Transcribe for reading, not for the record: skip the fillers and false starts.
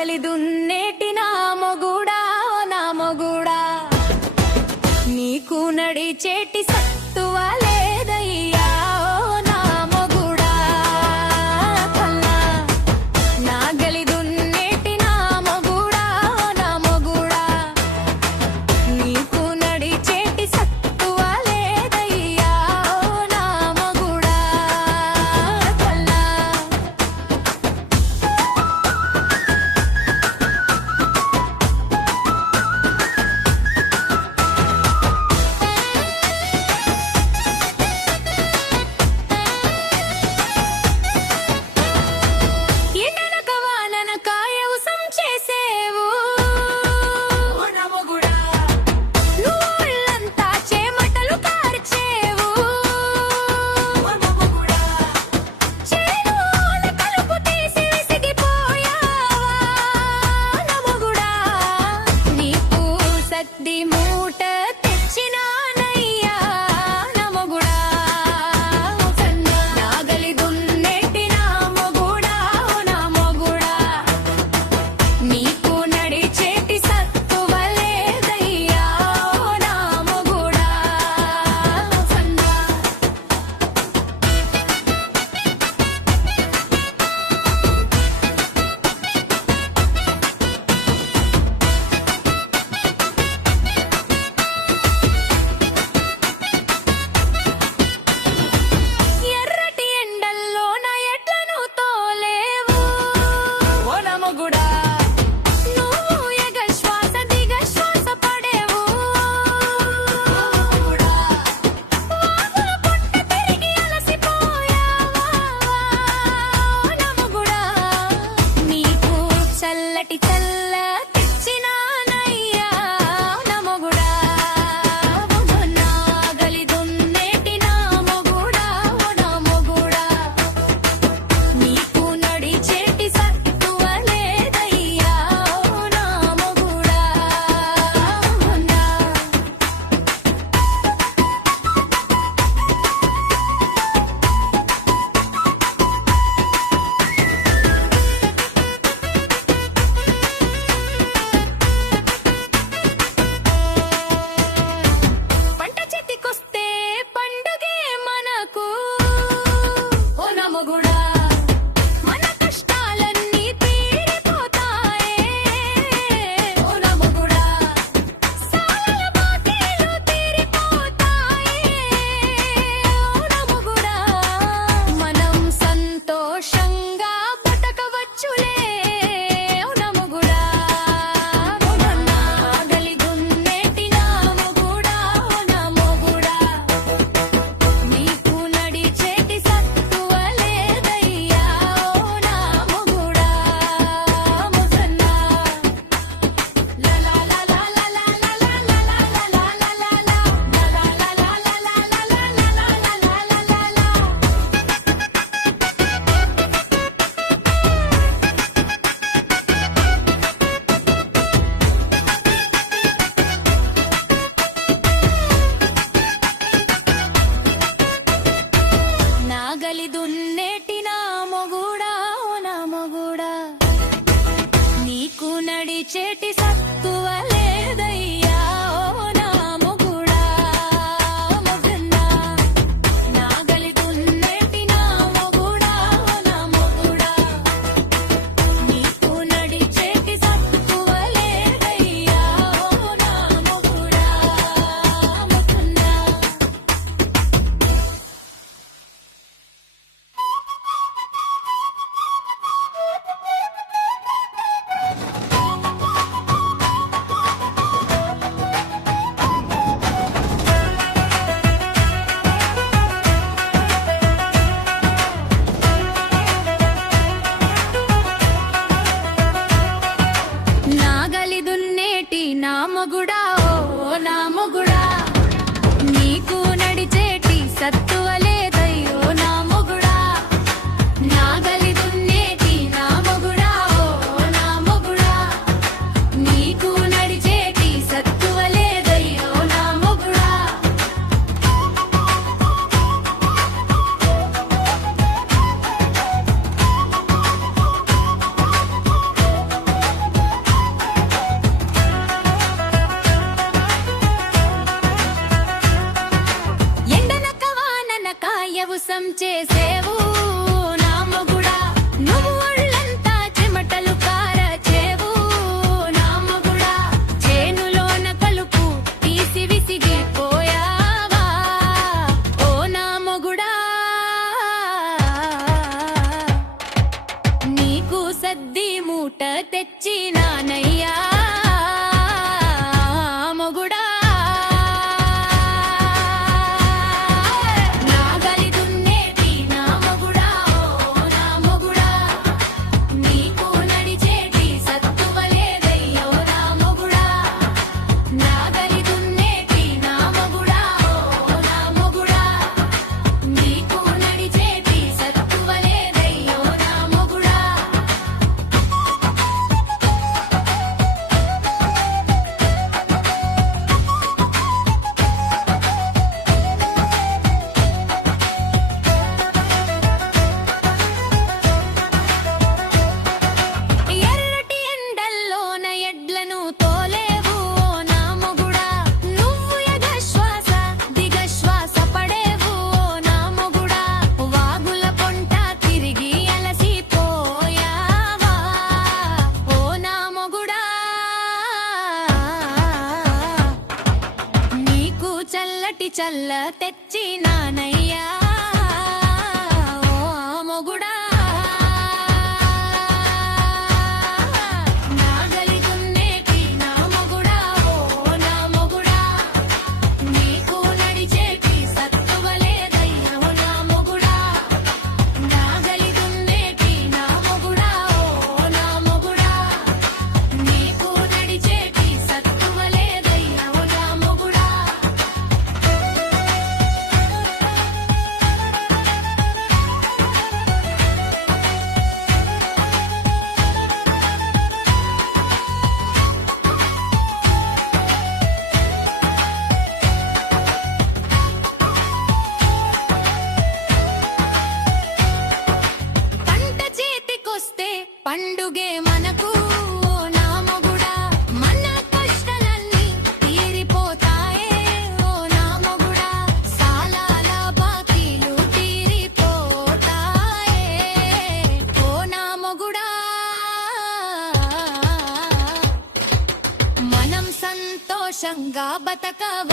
నాగలి దున్నేటి నా మొగుడా నా మొగుడా నీకు నడిచేటి సత్తువ లేదయ్యా నా మొగుడా కల్లా నాగలి దున్నేటి నా మొగుడా నా మొగుడా నీకు నడిచేటి సత్తువ లేదయ్యా నా మొగుడా కల్లా మూట తెచ్చినానయ్యా నా మొగుడా నాగలి దున్నేటి నా మొగుడా నా మొగుడా నీకు నడిచేటి సత్తువ లేదయ్యా నా మొగుడా ఎర్రటి ఎండల్లో నా ఎడ్లను తోలేవు ఓ నా మొగుడా నువ్వు ఎగ శ్వాస దిగ శ్వాస పడేవు వాగుల పుట్ట తిరిగి అలసిపోయావా నా మొగుడా నీకు చల్లటి చల్ల తెచ్చినానయ్యా నా మొగుడా నాగలి దున్నేటి నా మొగుడా నా మొగుడా నీకు నడిచేటి సత్తువ లేదయ్యా నా మొగుడా పంట చేతికొస్తే పండుగే మనకు ఓ నా మొగుడా మన కష్టాలన్నీ తీరిపోతాయే ఓ నా మొగుడా సాలల బాకీలు తీరిపోతాయే ఓ నా మొగుడా మనం సంతోషంగా బతకవచ్చులే ఓ నా మొగుడా నాగలి దున్నేటి నా మొగుడా నా మొగుడా నీకు నడిచేటి సత్తువ లేదయ్యా నా మొగుడా ముసన్నా లా లా లా లా లా లా లా లా లా లా లా లా లా నాగలి దున్నేటి నా మొగుడా నా మొగుడా నీకు నడిచేటి సత్తువ లేదయ్యా నా మొగుడా మొగన్నా నాగలి దున్నేటి నా మొగుడా నా మొగుడా నీకు నడిచేటి సత్తువ లేదయ్యా నా మొగుడా మొగన్నా నాగలి దున్నేటి నా మొగుడా ఓ నా మొగుడా నీకు నడిచేటి సత్తువ లేదయ్యో నా మొగుడా నాగలి దున్నేటి నా మొగుడా ఓ నా మొగుడా నీకు నడిచేటి సత్తువ లేదయ్యో నా మొగుడా మోసం చేసేవు నా మొగుడా నువ్వు ఒళ్ళంతా చెమటలు కారచేవు నా మొగుడా చేనులోన కలుపు తీసి విసిగిపోయావా ఓ నా మొగుడా నీకు సద్ది మూట తెచ్చినానయ్యా మొగుడా నాగలి దున్నేటి నా మొగుడా ఓ నా మొగుడా నీకు నడిచేటి సత్తువలేదయ్యో నా మొగుడా నాగలి దున్నేటి నా మొగుడా ఓ నా మొగుడా నీకు నడిచేటి సత్తువలేదయ్యో నా మొగుడా ఎర్రటి ఎండల్లోన ఎడ్లను తోలేవు ఓ నా మొగుడా నువ్వు ఎగశ్వాస దిగశ్వాస పడేవు ఓ నా మొగుడా వాగుల పొంట తిరిగి అలసిపోయావా ఓ నా మొగుడా నీకు చల్లటి చల్ల తెచ్చినానయ్యా ఓ మొగుడా నాగలి దున్నేటి నా మొగుడా ఓ నా మొగుడా నీకు నడిచేటి సత్తువలేదయ్యో నా మొగుడా నాగలి దున్నేటి నా మొగుడా ఓ నా మొగుడా నీకు నడిచేటి సత్తువలేదయ్యో నా మొగుడా పంట చేతికొస్తే పండుగే మనకు ఓ నా మొగుడా మన కష్టాలన్నీ తీరిపోతాయే ఓ నా మొగుడా సాలాల బాకీలు తీరిపోతాయే ఓ నా మొగుడా మనం సంతోషంగా బతకవ